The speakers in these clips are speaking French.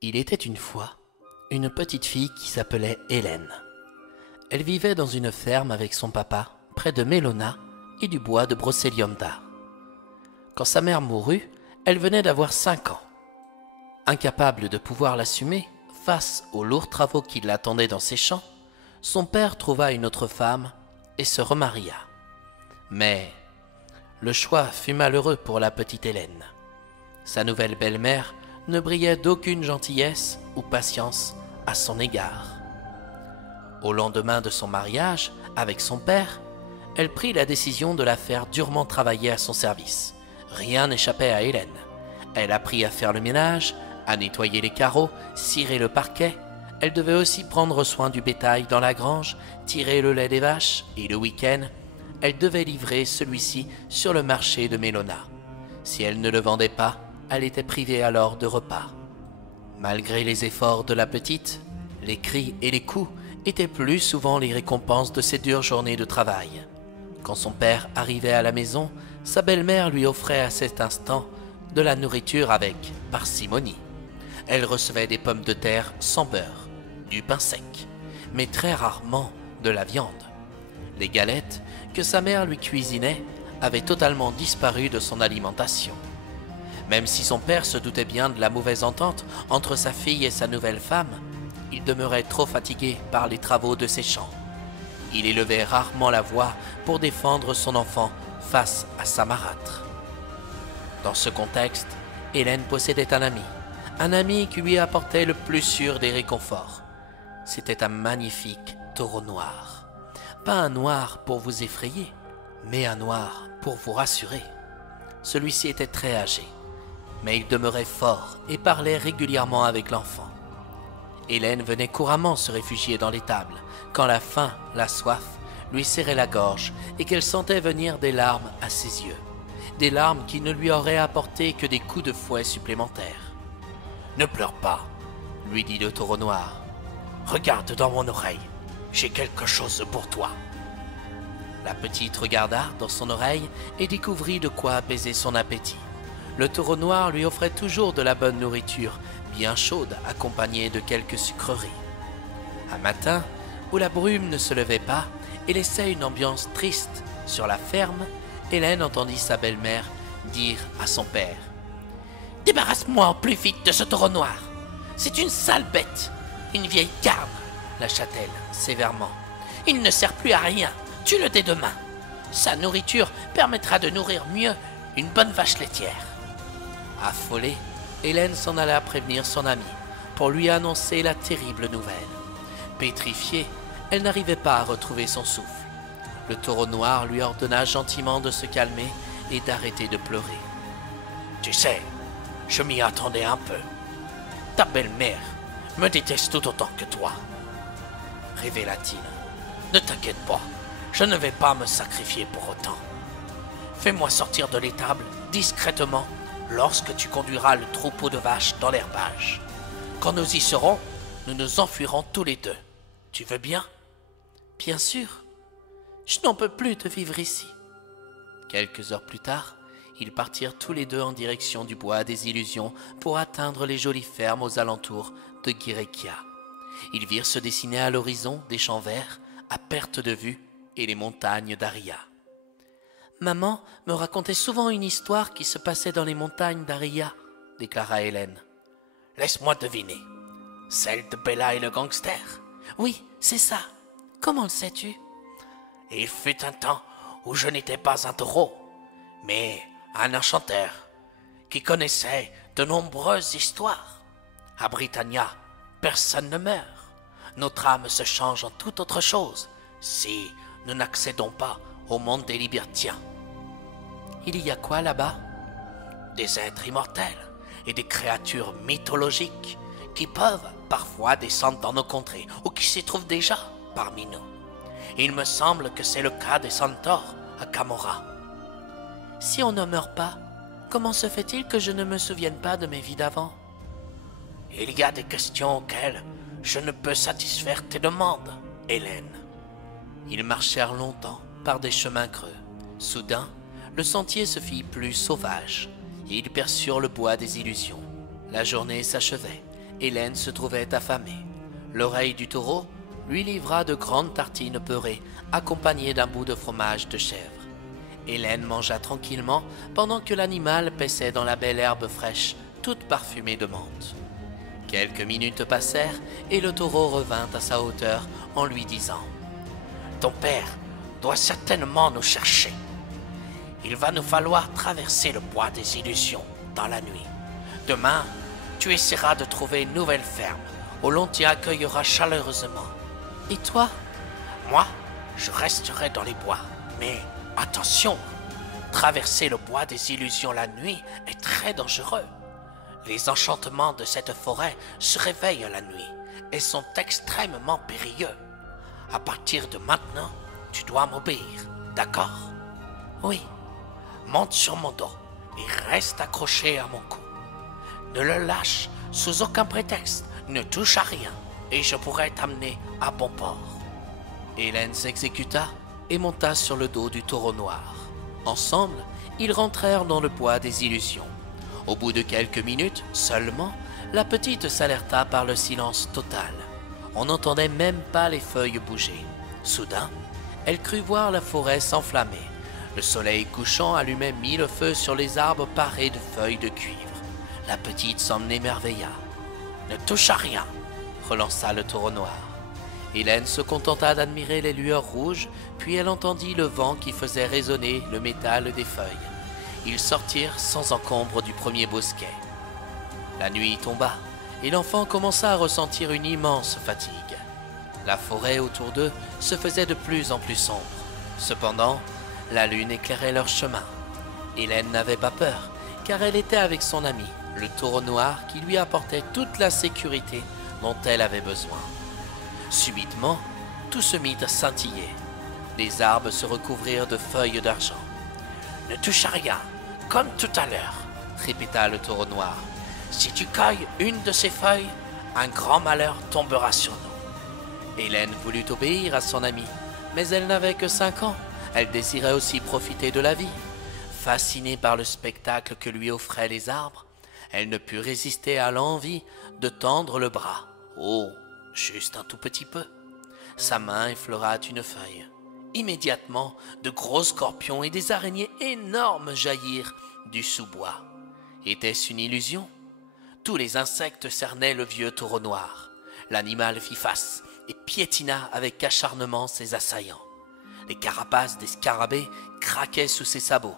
Il était une fois une petite fille qui s'appelait Hélène. Elle vivait dans une ferme avec son papa, près de Mélona et du bois de Brocélium d'Ar. Quand sa mère mourut, elle venait d'avoir 5 ans. Incapable de pouvoir l'assumer, face aux lourds travaux qui l'attendaient dans ses champs, son père trouva une autre femme et se remaria. Mais le choix fut malheureux pour la petite Hélène. Sa nouvelle belle-mère ne brillait d'aucune gentillesse ou patience à son égard. Au lendemain de son mariage avec son père, elle prit la décision de la faire durement travailler à son service. Rien n'échappait à Hélène. Elle apprit à faire le ménage, à nettoyer les carreaux, cirer le parquet. Elle devait aussi prendre soin du bétail dans la grange, tirer le lait des vaches, et le week-end, elle devait livrer celui-ci sur le marché de Mélona. Si elle ne le vendait pas, elle était privée alors de repas. Malgré les efforts de la petite, les cris et les coups étaient plus souvent les récompenses de ces dures journées de travail. Quand son père arrivait à la maison, sa belle-mère lui offrait à cet instant de la nourriture avec parcimonie. Elle recevait des pommes de terre sans beurre, du pain sec, mais très rarement de la viande. Les galettes que sa mère lui cuisinait avaient totalement disparu de son alimentation. Même si son père se doutait bien de la mauvaise entente entre sa fille et sa nouvelle femme, il demeurait trop fatigué par les travaux de ses champs. Il élevait rarement la voix pour défendre son enfant face à sa marâtre. Dans ce contexte, Hélène possédait un ami qui lui apportait le plus sûr des réconforts. C'était un magnifique taureau noir. Pas un noir pour vous effrayer, mais un noir pour vous rassurer. Celui-ci était très âgé, mais il demeurait fort et parlait régulièrement avec l'enfant. Hélène venait couramment se réfugier dans l'étable quand la faim, la soif, lui serrait la gorge et qu'elle sentait venir des larmes à ses yeux. Des larmes qui ne lui auraient apporté que des coups de fouet supplémentaires. « Ne pleure pas, » lui dit le taureau noir. « Regarde dans mon oreille, j'ai quelque chose pour toi. » La petite regarda dans son oreille et découvrit de quoi apaiser son appétit. Le taureau noir lui offrait toujours de la bonne nourriture, bien chaude, accompagnée de quelques sucreries. Un matin, où la brume ne se levait pas et laissait une ambiance triste sur la ferme, Hélène entendit sa belle-mère dire à son père « Débarrasse-moi au plus vite de ce taureau noir. C'est une sale bête, une vieille carne, lâcha-t-elle sévèrement. Il ne sert plus à rien, tue-le dès demain. Sa nourriture permettra de nourrir mieux une bonne vache laitière. » Affolée, Hélène s'en alla prévenir son amie pour lui annoncer la terrible nouvelle. Pétrifiée, elle n'arrivait pas à retrouver son souffle. Le taureau noir lui ordonna gentiment de se calmer et d'arrêter de pleurer. « Tu sais, je m'y attendais un peu. Ta belle-mère me déteste tout autant que toi. » révéla-t-il. « Ne t'inquiète pas, je ne vais pas me sacrifier pour autant. Fais-moi sortir de l'étable discrètement lorsque tu conduiras le troupeau de vaches dans l'herbage. Quand nous y serons, nous nous enfuirons tous les deux. Tu veux bien ? » « Bien sûr. Je n'en peux plus de vivre ici. » Quelques heures plus tard, ils partirent tous les deux en direction du bois des Illusions pour atteindre les jolies fermes aux alentours de Guirekia. Ils virent se dessiner à l'horizon des champs verts, à perte de vue, et les montagnes d'Aria. « Maman me racontait souvent une histoire qui se passait dans les montagnes d'Aria, » déclara Hélène. « Laisse-moi deviner. Celle de Bella et le gangster ? » ?»« Oui, c'est ça. Comment le sais-tu ? » ?»« Il fut un temps où je n'étais pas un taureau, mais un enchanteur qui connaissait de nombreuses histoires. À Britannia, personne ne meurt. Notre âme se change en toute autre chose si nous n'accédons pas au monde des libertiens. » « Il y a quoi là-bas ? » ?»« Des êtres immortels et des créatures mythologiques qui peuvent parfois descendre dans nos contrées ou qui s'y trouvent déjà parmi nous. Il me semble que c'est le cas des centaures à Camorra. »« Si on ne meurt pas, comment se fait-il que je ne me souvienne pas de mes vies d'avant ? » ?»« Il y a des questions auxquelles je ne peux satisfaire tes demandes, Hélène. » Ils marchèrent longtemps par des chemins creux. Soudain, le sentier se fit plus sauvage et ils perçurent le bois des Illusions. La journée s'achevait Hélène se trouvait affamée. L'oreille du taureau lui livra de grandes tartines beurrées accompagnées d'un bout de fromage de chèvre. Hélène mangea tranquillement pendant que l'animal paissait dans la belle herbe fraîche, toute parfumée de menthe. Quelques minutes passèrent et le taureau revint à sa hauteur en lui disant « Ton père doit certainement nous chercher. Il va nous falloir traverser le bois des illusions dans la nuit. Demain, tu essaieras de trouver une nouvelle ferme où l'on t'y accueillera chaleureusement. Et toi? Moi, je resterai dans les bois. Mais attention, traverser le bois des illusions la nuit est très dangereux. Les enchantements de cette forêt se réveillent la nuit et sont extrêmement périlleux. À partir de maintenant, tu dois m'obéir, d'accord? Oui. Monte sur mon dos et reste accroché à mon cou. Ne le lâche sous aucun prétexte, ne touche à rien et je pourrai t'amener à bon port. Hélène s'exécuta et monta sur le dos du taureau noir. Ensemble, ils rentrèrent dans le bois des illusions. Au bout de quelques minutes seulement, la petite s'alerta par le silence total. On n'entendait même pas les feuilles bouger. Soudain, elle crut voir la forêt s'enflammer. Le soleil couchant allumait mille feux sur les arbres parés de feuilles de cuivre. La petite s'en émerveilla. « Ne touche à rien !» relança le taureau noir. Hélène se contenta d'admirer les lueurs rouges, puis elle entendit le vent qui faisait résonner le métal des feuilles. Ils sortirent sans encombre du premier bosquet. La nuit tomba, et l'enfant commença à ressentir une immense fatigue. La forêt autour d'eux se faisait de plus en plus sombre. Cependant, la lune éclairait leur chemin. Hélène n'avait pas peur, car elle était avec son ami, le taureau noir, qui lui apportait toute la sécurité dont elle avait besoin. Subitement, tout se mit à scintiller. Les arbres se recouvrirent de feuilles d'argent. « Ne touche à rien, comme tout à l'heure, » répéta le taureau noir. « Si tu cueilles une de ces feuilles, un grand malheur tombera sur nous. » Hélène voulut obéir à son ami, mais elle n'avait que 5 ans. Elle désirait aussi profiter de la vie. Fascinée par le spectacle que lui offraient les arbres, elle ne put résister à l'envie de tendre le bras. Oh, juste un tout petit peu. Sa main effleura une feuille. Immédiatement, de gros scorpions et des araignées énormes jaillirent du sous-bois. Était-ce une illusion? Tous les insectes cernaient le vieux taureau noir. L'animal fit face et piétina avec acharnement ses assaillants. Les carapaces des scarabées craquaient sous ses sabots.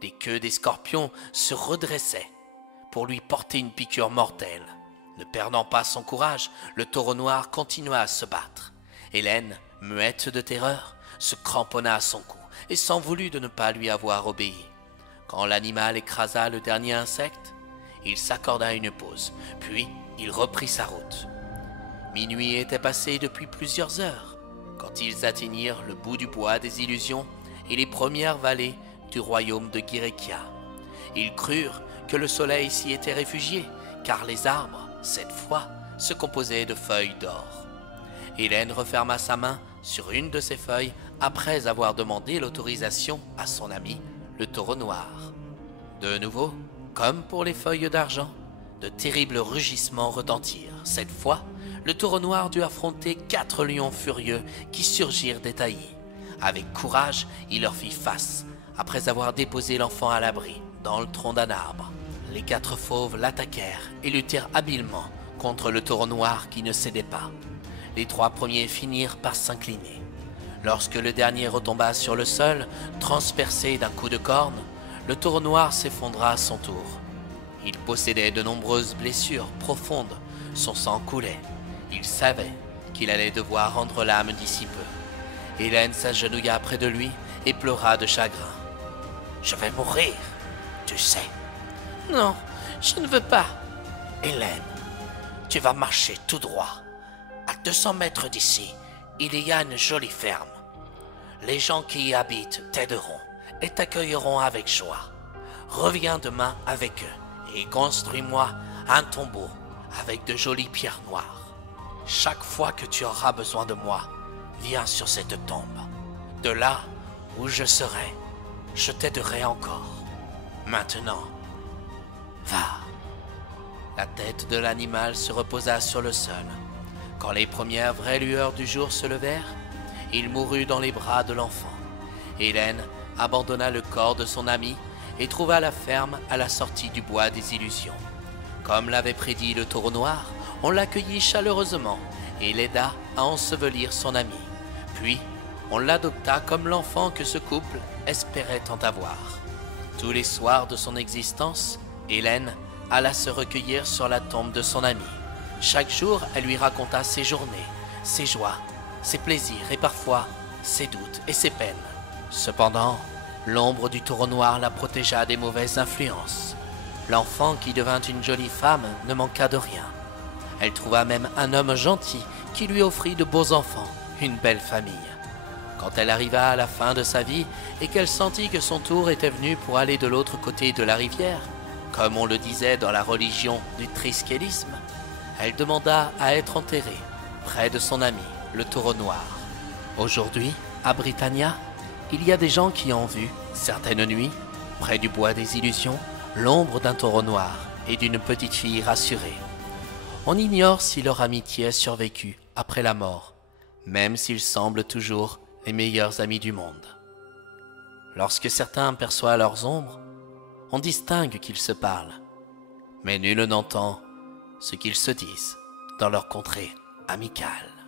Les queues des scorpions se redressaient pour lui porter une piqûre mortelle. Ne perdant pas son courage, le taureau noir continua à se battre. Hélène, muette de terreur, se cramponna à son cou et s'en voulut de ne pas lui avoir obéi. Quand l'animal écrasa le dernier insecte, il s'accorda une pause, puis il reprit sa route. Minuit était passé depuis plusieurs heures, quand ils atteignirent le bout du bois des illusions et les premières vallées du royaume de Guirekia. Ils crurent que le soleil s'y était réfugié, car les arbres, cette fois, se composaient de feuilles d'or. Hélène referma sa main sur une de ces feuilles après avoir demandé l'autorisation à son ami, le taureau noir. De nouveau, comme pour les feuilles d'argent, de terribles rugissements retentirent. Cette fois, le taureau noir dut affronter 4 lions furieux qui surgirent des taillis. Avec courage, il leur fit face, après avoir déposé l'enfant à l'abri, dans le tronc d'un arbre. Les 4 fauves l'attaquèrent et luttèrent habilement contre le taureau noir qui ne cédait pas. Les 3 premiers finirent par s'incliner. Lorsque le dernier retomba sur le sol, transpercé d'un coup de corne, le taureau noir s'effondra à son tour. Il possédait de nombreuses blessures profondes, son sang coulait. Il savait qu'il allait devoir rendre l'âme d'ici peu. Hélène s'agenouilla près de lui et pleura de chagrin. « Je vais mourir, tu sais. »« Non, je ne veux pas. »« Hélène, tu vas marcher tout droit. À 200 mètres d'ici, il y a une jolie ferme. Les gens qui y habitent t'aideront et t'accueilleront avec joie. Reviens demain avec eux et construis-moi un tombeau avec de jolies pierres noires. Chaque fois que tu auras besoin de moi, viens sur cette tombe. De là où je serai, je t'aiderai encore. Maintenant, va. La tête de l'animal se reposa sur le sol. Quand les premières vraies lueurs du jour se levèrent, il mourut dans les bras de l'enfant. Hélène abandonna le corps de son ami et trouva la ferme à la sortie du bois des illusions. Comme l'avait prédit le taureau noir, on l'accueillit chaleureusement et l'aida à ensevelir son ami. Puis, on l'adopta comme l'enfant que ce couple espérait tant avoir. Tous les soirs de son existence, Hélène alla se recueillir sur la tombe de son ami. Chaque jour, elle lui raconta ses journées, ses joies, ses plaisirs et parfois ses doutes et ses peines. Cependant, l'ombre du taureau noir la protégea des mauvaises influences. L'enfant qui devint une jolie femme ne manqua de rien. Elle trouva même un homme gentil qui lui offrit de beaux enfants, une belle famille. Quand elle arriva à la fin de sa vie et qu'elle sentit que son tour était venu pour aller de l'autre côté de la rivière, comme on le disait dans la religion du triskéllisme, elle demanda à être enterrée près de son ami, le taureau noir. Aujourd'hui, à Britannia, il y a des gens qui ont vu, certaines nuits, près du bois des illusions, l'ombre d'un taureau noir et d'une petite fille rassurée. On ignore si leur amitié a survécu après la mort, même s'ils semblent toujours les meilleurs amis du monde. Lorsque certains perçoivent leurs ombres, on distingue qu'ils se parlent, mais nul n'entend ce qu'ils se disent dans leur contrée amicale.